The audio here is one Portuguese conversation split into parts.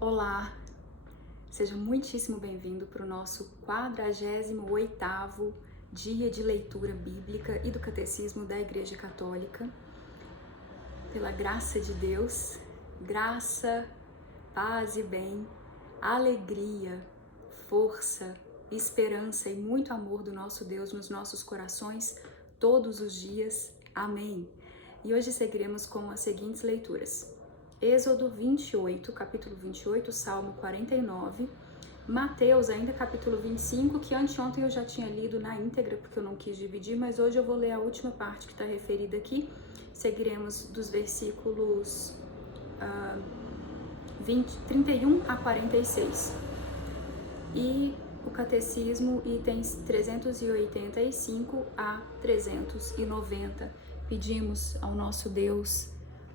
Olá, seja muitíssimo bem-vindo para o nosso 48º dia de leitura bíblica e do Catecismo da Igreja Católica. Pela graça de Deus, graça, paz e bem, alegria, força, esperança e muito amor do nosso Deus nos nossos corações todos os dias. Amém. E hoje seguiremos com as seguintes leituras: Êxodo 28, capítulo 28, Salmo 49, Mateus, ainda capítulo 25, que anteontem eu já tinha lido na íntegra, porque eu não quis dividir, mas hoje eu vou ler a última parte que está referida aqui. Seguiremos dos versículos 31 a 46. E o Catecismo, itens 385 a 390. Pedimos ao nosso Deus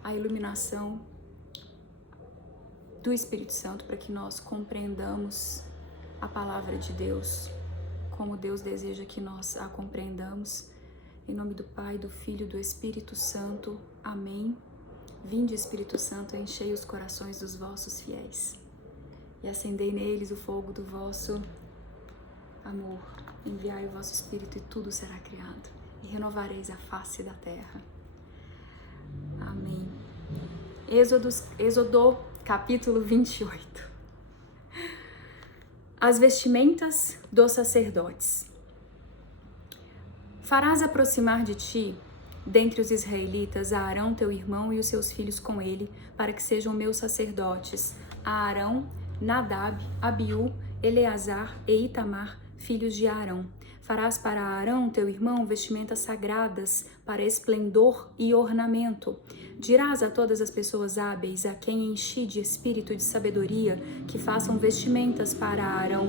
a iluminação do Espírito Santo para que nós compreendamos a palavra de Deus como Deus deseja que nós a compreendamos. Em nome do Pai, do Filho e do Espírito Santo. Amém. Vinde, Espírito Santo, enchei os corações dos vossos fiéis e acendei neles o fogo do vosso amor. Enviai o vosso Espírito e tudo será criado e renovareis a face da terra. Amém. Êxodo capítulo 28. As vestimentas dos sacerdotes. Farás aproximar de ti, dentre os israelitas, a Arão teu irmão e os seus filhos com ele, para que sejam meus sacerdotes, a Arão, Nadab, Abiú, Eleazar e Itamar, filhos de Arão. Farás para Arão teu irmão vestimentas sagradas para esplendor e ornamento. Dirás a todas as pessoas hábeis, a quem enchi de espírito de sabedoria, que façam vestimentas para Arão,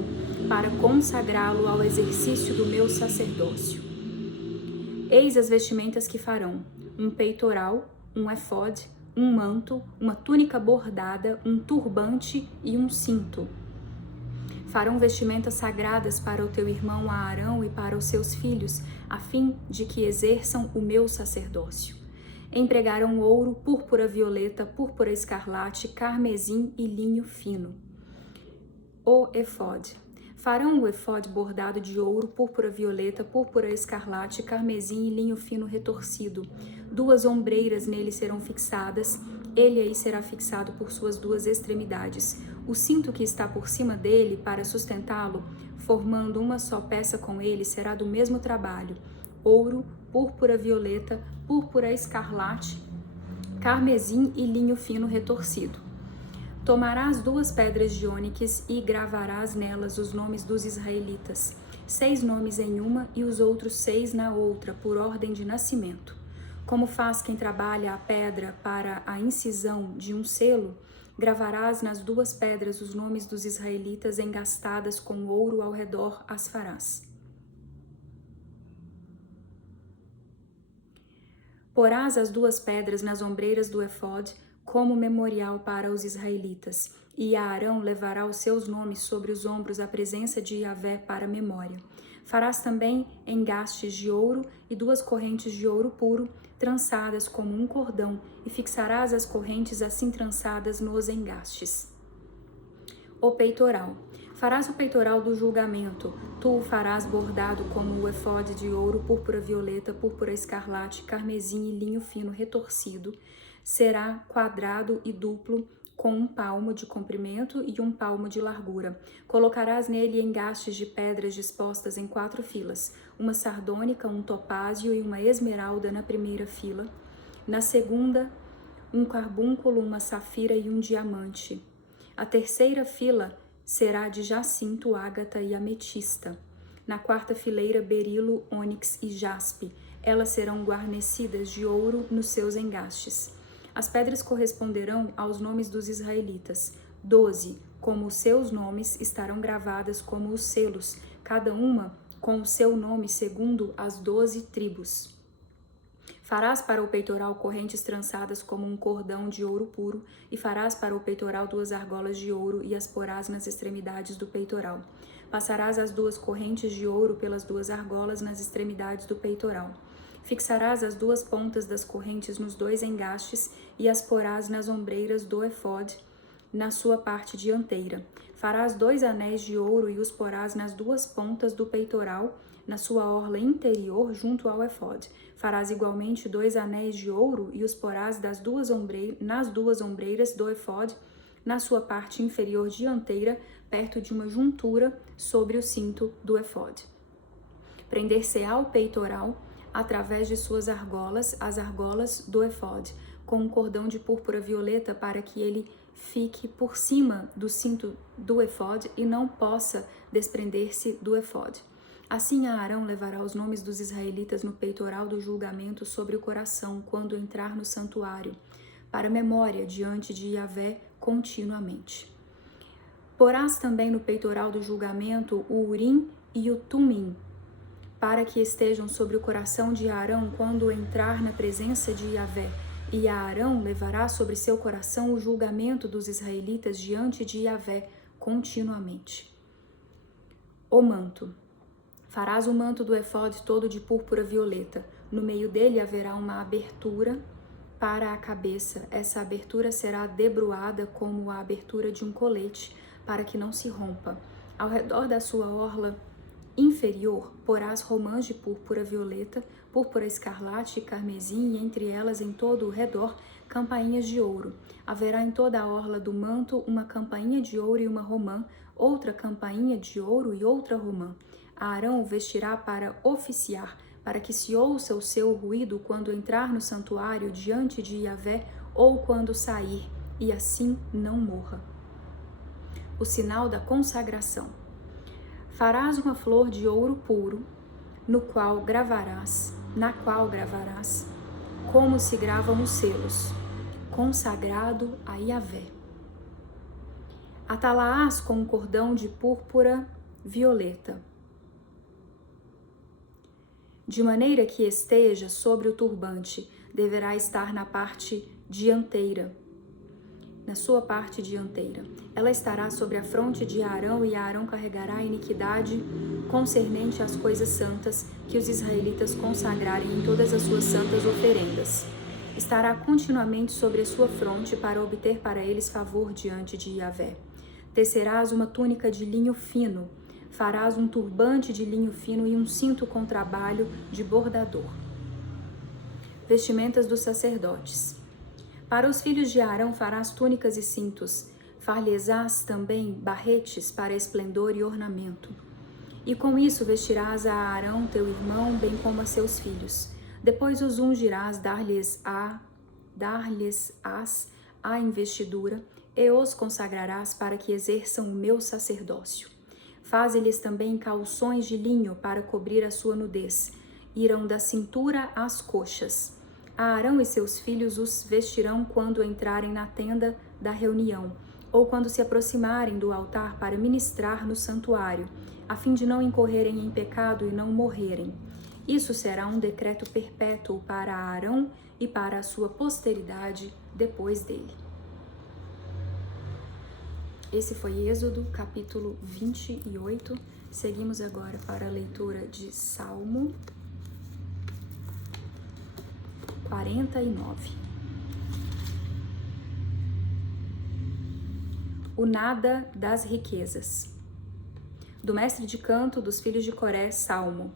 para consagrá-lo ao exercício do meu sacerdócio. Eis as vestimentas que farão: um peitoral, um efode, um manto, uma túnica bordada, um turbante e um cinto. Farão vestimentas sagradas para o teu irmão Arão e para os seus filhos, a fim de que exerçam o meu sacerdócio. Empregarão ouro, púrpura violeta, púrpura escarlate, carmesim e linho fino. O efode. Farão o efode bordado de ouro, púrpura violeta, púrpura escarlate, carmesim e linho fino retorcido. 2 ombreiras nele serão fixadas, ele aí será fixado por suas 2 extremidades. O cinto que está por cima dele, para sustentá-lo, formando uma só peça com ele, será do mesmo trabalho: ouro, púrpura violeta, púrpura escarlate, carmesim e linho fino retorcido. Tomarás 2 pedras de ônix e gravarás nelas os nomes dos israelitas, 6 nomes em uma e os outros 6 na outra, por ordem de nascimento. Como faz quem trabalha a pedra para a incisão de um selo, gravarás nas 2 pedras os nomes dos israelitas, engastadas com ouro ao redor as farás. Porás as 2 pedras nas ombreiras do efode como memorial para os israelitas, e Arão levará os seus nomes sobre os ombros à presença de Yahvé para memória. Farás também engastes de ouro e 2 correntes de ouro puro, trançadas como um cordão, e fixarás as correntes assim trançadas nos engastes. O peitoral. Farás o peitoral do julgamento. Tu o farás bordado como o efode de ouro, púrpura violeta, púrpura escarlate, carmesim e linho fino retorcido. Será quadrado e duplo, com 1 palmo de comprimento e 1 palmo de largura. Colocarás nele engastes de pedras dispostas em 4 filas, uma sardônica, um topázio e uma esmeralda na primeira fila. Na segunda, um carbúnculo, uma safira e um diamante. A terceira fila será de jacinto, ágata e ametista. Na 4ª fileira, berilo, ônix e jaspe. Elas serão guarnecidas de ouro nos seus engastes. As pedras corresponderão aos nomes dos israelitas. 12, como os seus nomes, estarão gravadas como os selos, cada uma com o seu nome segundo as 12 tribos. Farás para o peitoral correntes trançadas como um cordão de ouro puro, e farás para o peitoral 2 argolas de ouro e as porás nas extremidades do peitoral. Passarás as 2 correntes de ouro pelas 2 argolas nas extremidades do peitoral. Fixarás as 2 pontas das correntes nos 2 engastes e as porás nas ombreiras do efode, na sua parte dianteira. Farás 2 anéis de ouro e os porás nas 2 pontas do peitoral, na sua orla interior, junto ao efode. Farás igualmente 2 anéis de ouro e os porás nas 2 ombreiras do efode, na sua parte inferior dianteira, perto de uma juntura sobre o cinto do efode. Prender-se-á o peitoral através de suas argolas, as argolas do efode, com um cordão de púrpura violeta para que ele fique por cima do cinto do efode e não possa desprender-se do efode. Assim Arão levará os nomes dos israelitas no peitoral do julgamento sobre o coração quando entrar no santuário, para memória diante de Yahvé continuamente. Porás também no peitoral do julgamento o Urim e o Tumim, para que estejam sobre o coração de Arão quando entrar na presença de Yahvé. E Arão levará sobre seu coração o julgamento dos israelitas diante de Yahvé continuamente. O manto. Farás o manto do efode todo de púrpura violeta. No meio dele haverá uma abertura para a cabeça. Essa abertura será debruada como a abertura de um colete, para que não se rompa. Ao redor da sua orla inferior, porás romãs de púrpura violeta, púrpura escarlate e carmesim, e entre elas, em todo o redor, campainhas de ouro. Haverá em toda a orla do manto uma campainha de ouro e uma romã, outra campainha de ouro e outra romã. Arão o vestirá para oficiar, para que se ouça o seu ruído quando entrar no santuário diante de Yahvé ou quando sair, e assim não morra. O sinal da consagração. Farás uma flor de ouro puro, na qual gravarás, como se gravam os selos, consagrado a Yahvé. Atalaás com um cordão de púrpura violeta, de maneira que esteja sobre o turbante, deverá estar na parte dianteira, na sua parte dianteira. Ela estará sobre a fronte de Arão, e Arão carregará a iniquidade concernente às coisas santas que os israelitas consagrarem em todas as suas santas oferendas. Estará continuamente sobre a sua fronte para obter para eles favor diante de Yahvé. Tecerás uma túnica de linho fino, farás um turbante de linho fino e um cinto com trabalho de bordador. Vestimentas dos sacerdotes. Para os filhos de Arão farás túnicas e cintos, far-lhes-ás também barretes para esplendor e ornamento. E com isso vestirás a Arão teu irmão, bem como a seus filhos. Depois os ungirás, dar-lhes-ás a investidura, e os consagrarás para que exerçam o meu sacerdócio. Faze-lhes também calções de linho para cobrir a sua nudez. Irão da cintura às coxas. Arão e seus filhos os vestirão quando entrarem na tenda da reunião, ou quando se aproximarem do altar para ministrar no santuário, a fim de não incorrerem em pecado e não morrerem. Isso será um decreto perpétuo para Arão e para a sua posteridade depois dele. Esse foi Êxodo, capítulo 28. Seguimos agora para a leitura de Salmo 49. O nada das riquezas. Do mestre de canto dos filhos de Coré, Salmo.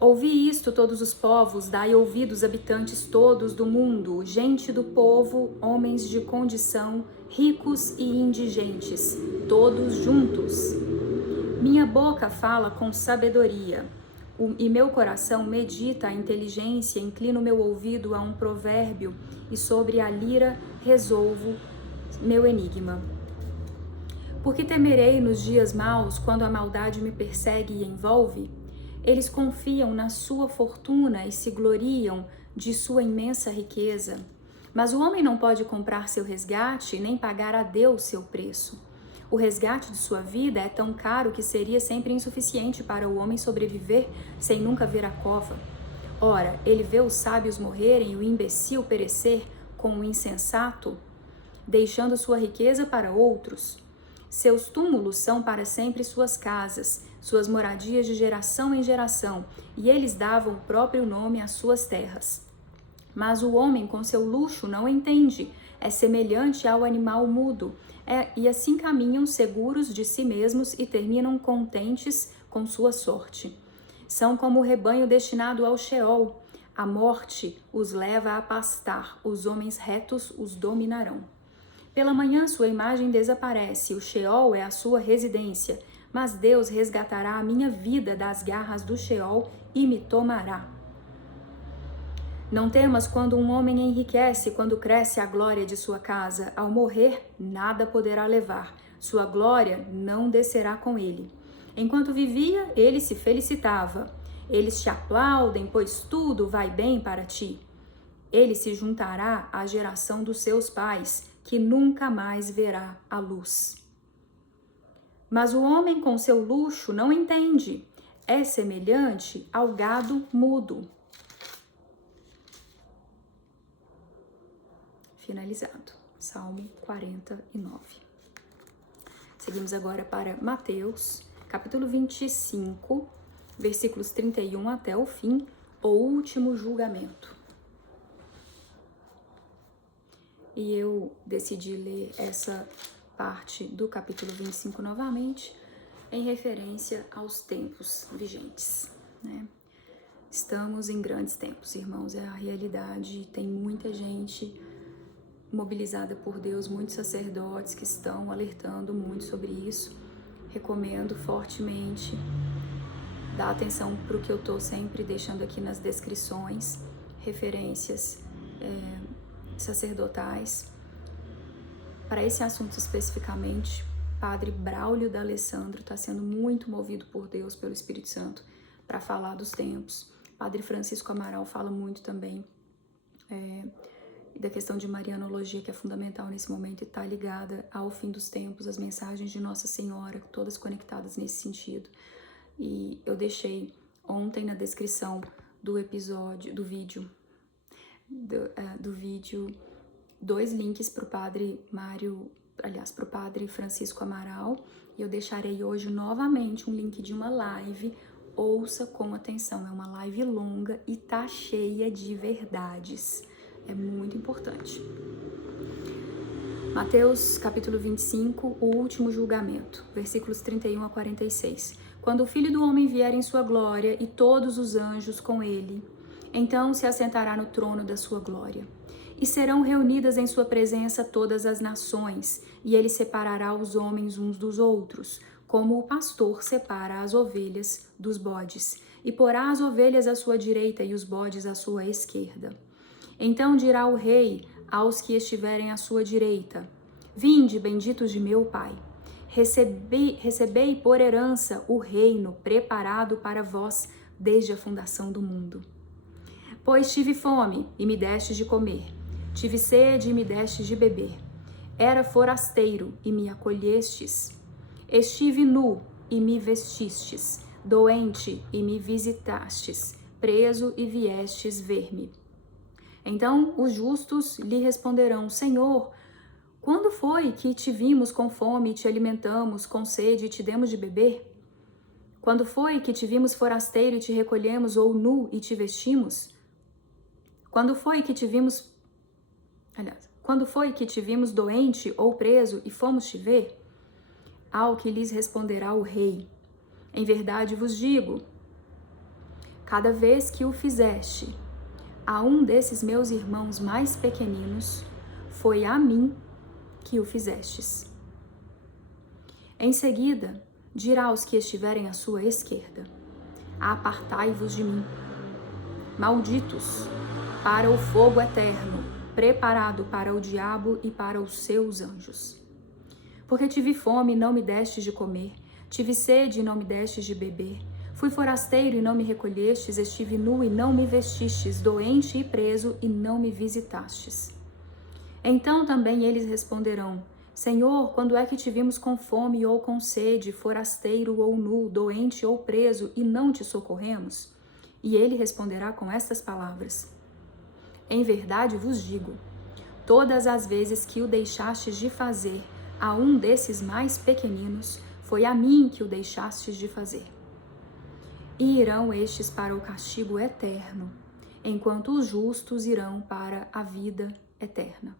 Ouvi isto, todos os povos, dai ouvidos, habitantes todos do mundo, gente do povo, homens de condição, ricos e indigentes, todos juntos. Minha boca fala com sabedoria, e meu coração medita a inteligência, inclino meu ouvido a um provérbio, e sobre a lira resolvo meu enigma. Porque temerei nos dias maus, quando a maldade me persegue e envolve? Eles confiam na sua fortuna e se gloriam de sua imensa riqueza. Mas o homem não pode comprar seu resgate, nem pagar a Deus seu preço. O resgate de sua vida é tão caro que seria sempre insuficiente para o homem sobreviver sem nunca ver a cova. Ora, ele vê os sábios morrerem e o imbecil perecer com o insensato, deixando sua riqueza para outros. Seus túmulos são para sempre suas casas, suas moradias de geração em geração, e eles davam o próprio nome às suas terras. Mas o homem com seu luxo não entende, é semelhante ao animal mudo, e assim caminham seguros de si mesmos e terminam contentes com sua sorte. São como o rebanho destinado ao Sheol. A morte os leva a pastar, os homens retos os dominarão. Pela manhã sua imagem desaparece, o Sheol é a sua residência, mas Deus resgatará a minha vida das garras do Sheol e me tomará. Não temas quando um homem enriquece, quando cresce a glória de sua casa. Ao morrer, nada poderá levar. Sua glória não descerá com ele. Enquanto vivia, ele se felicitava. Eles te aplaudem, pois tudo vai bem para ti. Ele se juntará à geração dos seus pais, que nunca mais verá a luz. Mas o homem com seu luxo não entende. É semelhante ao gado mudo. Finalizado. Salmo 49. Seguimos agora para Mateus, capítulo 25, versículos 31 até o fim, o último julgamento. E eu decidi ler essa parte do capítulo 25 novamente, em referência aos tempos vigentes, né? Estamos em grandes tempos, irmãos, é a realidade, tem muita gente mobilizada por Deus, muitos sacerdotes que estão alertando muito sobre isso. Recomendo fortemente dar atenção para o que eu estou sempre deixando aqui nas descrições, referências sacerdotais. Para esse assunto especificamente, Padre Braulio D'Alessandro está sendo muito movido por Deus, pelo Espírito Santo, para falar dos tempos. Padre Francisco Amaral fala muito também da questão de Marianologia, que é fundamental nesse momento e está ligada ao fim dos tempos, as mensagens de Nossa Senhora, todas conectadas nesse sentido. E eu deixei ontem na descrição do episódio, do vídeo, dois links para o Padre para o Padre Francisco Amaral, e eu deixarei hoje novamente um link de uma live. Ouça com atenção, é uma live longa e tá cheia de verdades. É muito importante. Mateus capítulo 25, o último julgamento, versículos 31 a 46. Quando o Filho do Homem vier em sua glória e todos os anjos com ele, então se assentará no trono da sua glória. E serão reunidas em sua presença todas as nações, e ele separará os homens uns dos outros, como o pastor separa as ovelhas dos bodes, e porá as ovelhas à sua direita e os bodes à sua esquerda. Então dirá o rei aos que estiverem à sua direita: Vinde, benditos de meu Pai, recebei por herança o reino preparado para vós desde a fundação do mundo. Pois tive fome e me destes de comer, tive sede e me destes de beber, era forasteiro e me acolhestes, estive nu e me vestistes, doente e me visitastes, preso e viestes ver-me. Então os justos lhe responderão: Senhor, quando foi que te vimos com fome e te alimentamos, com sede e te demos de beber? Quando foi que te vimos forasteiro e te recolhemos, ou nu e te vestimos? Quando foi que te vimos doente ou preso e fomos te ver? Ao que lhes responderá o rei: Em verdade vos digo, cada vez que o fizeste a um desses meus irmãos mais pequeninos, foi a mim que o fizestes. Em seguida, dirá aos que estiverem à sua esquerda: Apartai-vos de mim, malditos, para o fogo eterno, preparado para o diabo e para os seus anjos. Porque tive fome e não me destes de comer, tive sede e não me destes de beber, fui forasteiro e não me recolhestes, estive nu e não me vestistes, doente e preso e não me visitastes. Então também eles responderão: Senhor, quando é que te vimos com fome ou com sede, forasteiro ou nu, doente ou preso, e não te socorremos? E ele responderá com estas palavras: Em verdade vos digo, todas as vezes que o deixastes de fazer a um desses mais pequeninos, foi a mim que o deixastes de fazer. E irão estes para o castigo eterno, enquanto os justos irão para a vida eterna.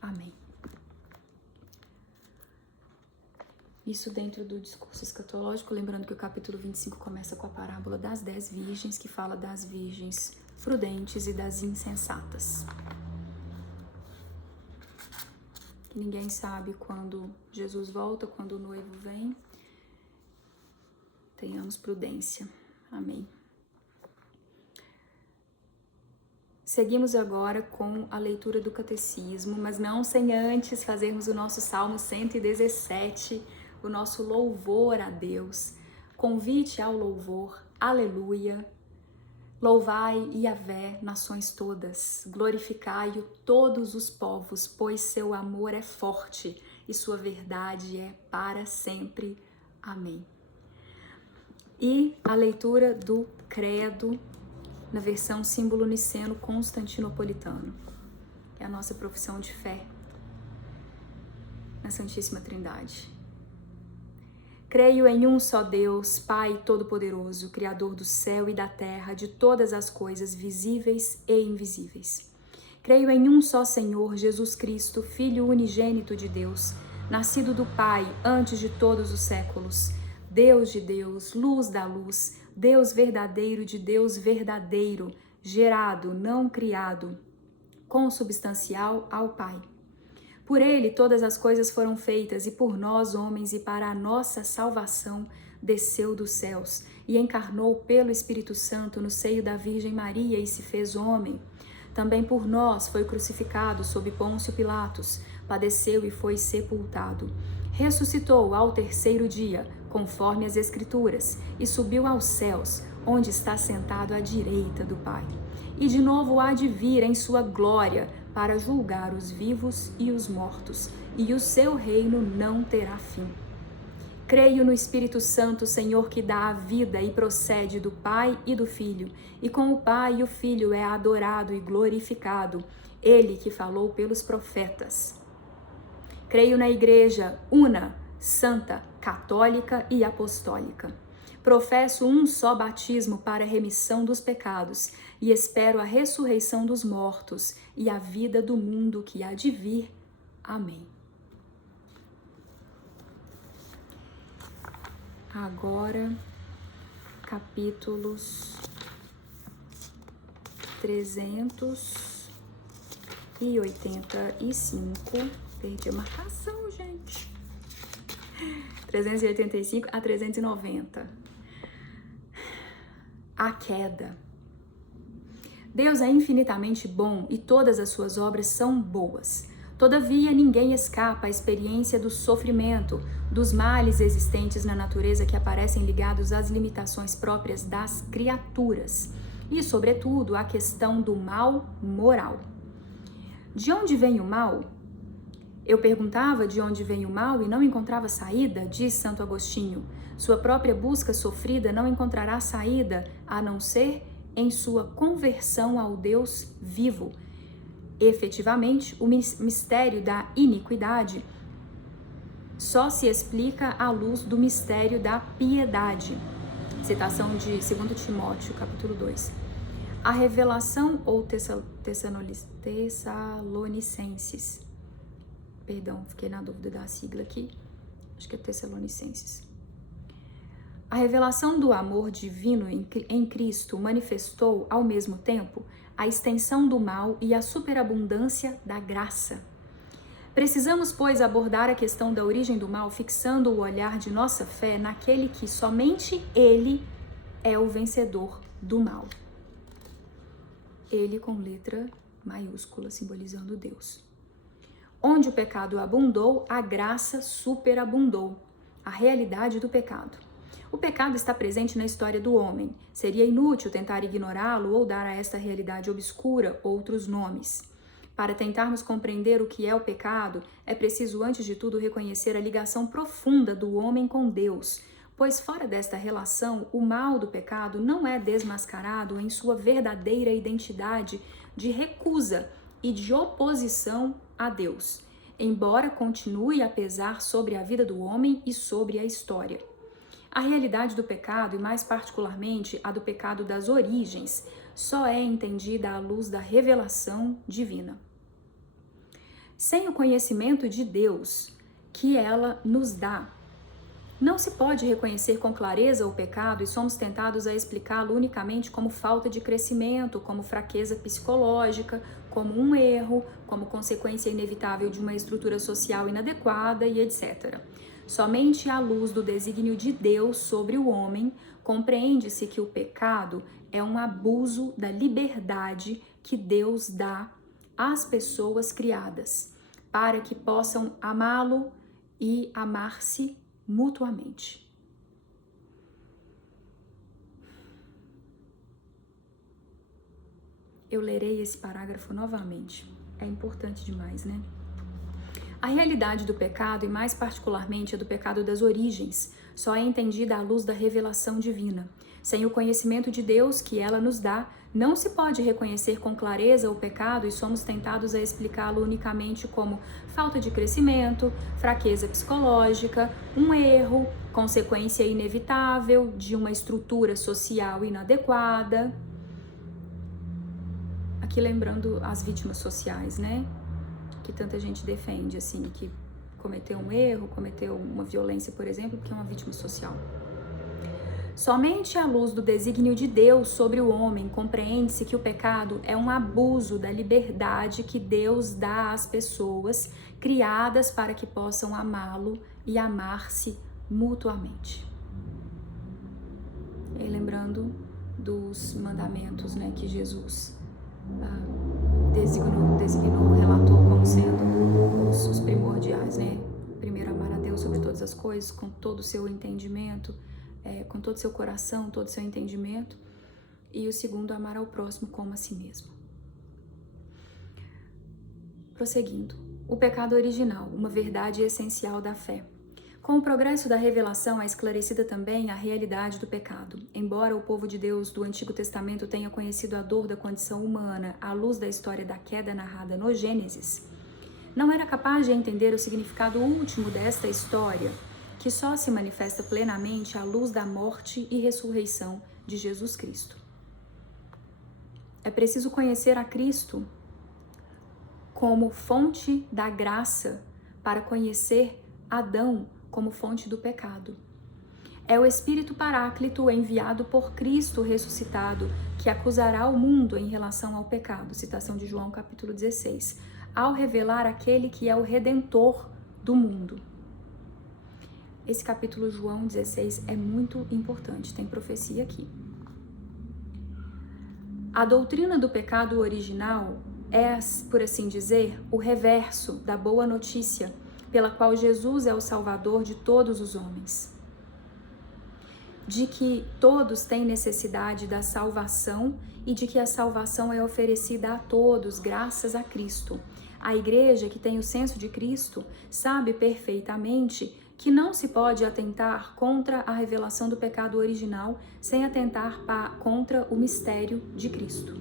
Amém. Isso dentro do discurso escatológico, lembrando que o capítulo 25 começa com a parábola das 10 virgens, que fala das virgens prudentes e das insensatas. Que ninguém sabe quando Jesus volta, quando o noivo vem. Tenhamos prudência. Amém. Seguimos agora com a leitura do catecismo, mas não sem antes fazermos o nosso Salmo 117, o nosso louvor a Deus, convite ao louvor, aleluia. Louvai Yahvé, nações todas, glorificai-o todos os povos, pois seu amor é forte e sua verdade é para sempre. Amém. E a leitura do Credo na versão símbolo niceno constantinopolitano, que é a nossa profissão de fé na Santíssima Trindade. Creio em um só Deus, Pai Todo-Poderoso, Criador do céu e da terra, de todas as coisas visíveis e invisíveis. Creio em um só Senhor, Jesus Cristo, Filho unigênito de Deus, nascido do Pai antes de todos os séculos, Deus de Deus, luz da luz, Deus verdadeiro de Deus verdadeiro, gerado, não criado, consubstancial ao Pai. Por ele todas as coisas foram feitas, e por nós, homens, e para a nossa salvação, desceu dos céus, e encarnou pelo Espírito Santo no seio da Virgem Maria, e se fez homem. Também por nós foi crucificado sob Pôncio Pilatos, padeceu e foi sepultado. Ressuscitou ao terceiro dia, conforme as Escrituras, e subiu aos céus, onde está sentado à direita do Pai. E de novo há de vir em sua glória, para julgar os vivos e os mortos, e o seu reino não terá fim. Creio no Espírito Santo, Senhor, que dá a vida e procede do Pai e do Filho, e com o Pai e o Filho é adorado e glorificado, ele que falou pelos profetas. Creio na Igreja una, santa, católica e apostólica. Professo um só batismo para a remissão dos pecados e espero a ressurreição dos mortos e a vida do mundo que há de vir. Amém. Agora, capítulos 385. Perdi a marcação, gente. 385 a 390. A queda. Deus é infinitamente bom e todas as suas obras são boas. Todavia, ninguém escapa à experiência do sofrimento, dos males existentes na natureza que aparecem ligados às limitações próprias das criaturas e, sobretudo, à questão do mal moral. De onde vem o mal? Eu perguntava de onde vem o mal e não encontrava saída, diz Santo Agostinho. Sua própria busca sofrida não encontrará saída, a não ser em sua conversão ao Deus vivo. Efetivamente, o mistério da iniquidade só se explica à luz do mistério da piedade. Citação de 2 Timóteo, capítulo 2. A revelação ou Tessalonicenses. Perdão, fiquei na dúvida da sigla aqui. Acho que é Tessalonicenses. A revelação do amor divino em Cristo manifestou, ao mesmo tempo, a extensão do mal e a superabundância da graça. Precisamos, pois, abordar a questão da origem do mal, fixando o olhar de nossa fé naquele que somente Ele é o vencedor do mal. Ele com letra maiúscula, simbolizando Deus. Onde o pecado abundou, a graça superabundou. A realidade do pecado. O pecado está presente na história do homem. Seria inútil tentar ignorá-lo ou dar a esta realidade obscura outros nomes. Para tentarmos compreender o que é o pecado, é preciso, antes de tudo, reconhecer a ligação profunda do homem com Deus, pois fora desta relação, o mal do pecado não é desmascarado em sua verdadeira identidade de recusa e de oposição a Deus, embora continue a pesar sobre a vida do homem e sobre a história. A realidade do pecado, e mais particularmente a do pecado das origens, só é entendida à luz da revelação divina. sem o conhecimento de Deus que ela nos dá. Não se pode reconhecer com clareza o pecado e somos tentados a explicá-lo unicamente como falta de crescimento, como fraqueza psicológica, como um erro, como consequência inevitável de uma estrutura social inadequada e etc. Somente à luz do desígnio de Deus sobre o homem, compreende-se que o pecado é um abuso da liberdade que Deus dá às pessoas criadas, para que possam amá-lo e amar-se mutuamente. Eu lerei esse parágrafo novamente. É importante demais, né? A realidade do pecado, e mais particularmente a do pecado das origens, só é entendida à luz da revelação divina. Sem o conhecimento de Deus que ela nos dá, não se pode reconhecer com clareza o pecado e somos tentados a explicá-lo unicamente como falta de crescimento, fraqueza psicológica, um erro, consequência inevitável de uma estrutura social inadequada. Aqui lembrando as vítimas sociais, né? Que tanta gente defende, assim, que cometeu um erro, cometeu uma violência, por exemplo, porque é uma vítima social. Somente à luz do desígnio de Deus sobre o homem compreende-se que o pecado é um abuso da liberdade que Deus dá às pessoas criadas para que possam amá-lo e amar-se mutuamente. E lembrando dos mandamentos, né, que Jesus relatou como sendo os primordiais, né? Primeiro, amar a Deus sobre todas as coisas, com todo o seu entendimento, com todo o seu coração, todo o seu entendimento. E o segundo, amar ao próximo como a si mesmo. Prosseguindo. O pecado original, uma verdade essencial da fé. Com o progresso da revelação é esclarecida também a realidade do pecado. Embora o povo de Deus do Antigo Testamento tenha conhecido a dor da condição humana à luz da história da queda narrada no Gênesis, não era capaz de entender o significado último desta história, que só se manifesta plenamente à luz da morte e ressurreição de Jesus Cristo. É preciso conhecer a Cristo como fonte da graça para conhecer Adão como fonte do pecado. É o Espírito Paráclito enviado por Cristo ressuscitado que acusará o mundo em relação ao pecado, citação de João capítulo 16, ao revelar aquele que é o Redentor do mundo. Esse capítulo João 16 é muito importante, tem profecia aqui. A doutrina do pecado original é, por assim dizer, o reverso da boa notícia pela qual Jesus é o Salvador de todos os homens. De que todos têm necessidade da salvação e de que a salvação é oferecida a todos graças a Cristo. A igreja que tem o senso de Cristo sabe perfeitamente que não se pode atentar contra a revelação do pecado original sem atentar contra o mistério de Cristo.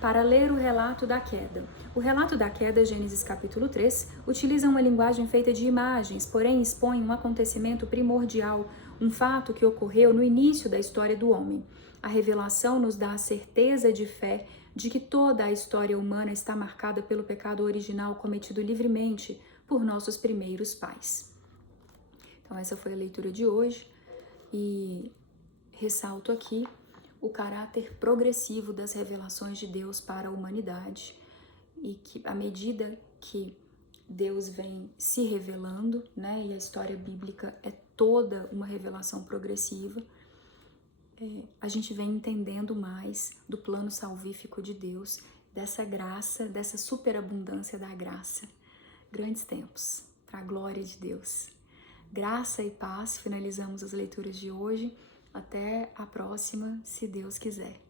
Para ler o relato da queda. O relato da queda, Gênesis capítulo 3, utiliza uma linguagem feita de imagens, porém expõe um acontecimento primordial, um fato que ocorreu no início da história do homem. A revelação nos dá a certeza de fé de que toda a história humana está marcada pelo pecado original cometido livremente por nossos primeiros pais. Então essa foi a leitura de hoje e ressalto aqui o caráter progressivo das revelações de Deus para a humanidade e que à medida que Deus vem se revelando, né, e a história bíblica é toda uma revelação progressiva, a gente vem entendendo mais do plano salvífico de Deus, dessa graça, dessa superabundância da graça. Grandes tempos, para a glória de Deus. Graça e paz, finalizamos as leituras de hoje. Até a próxima, se Deus quiser.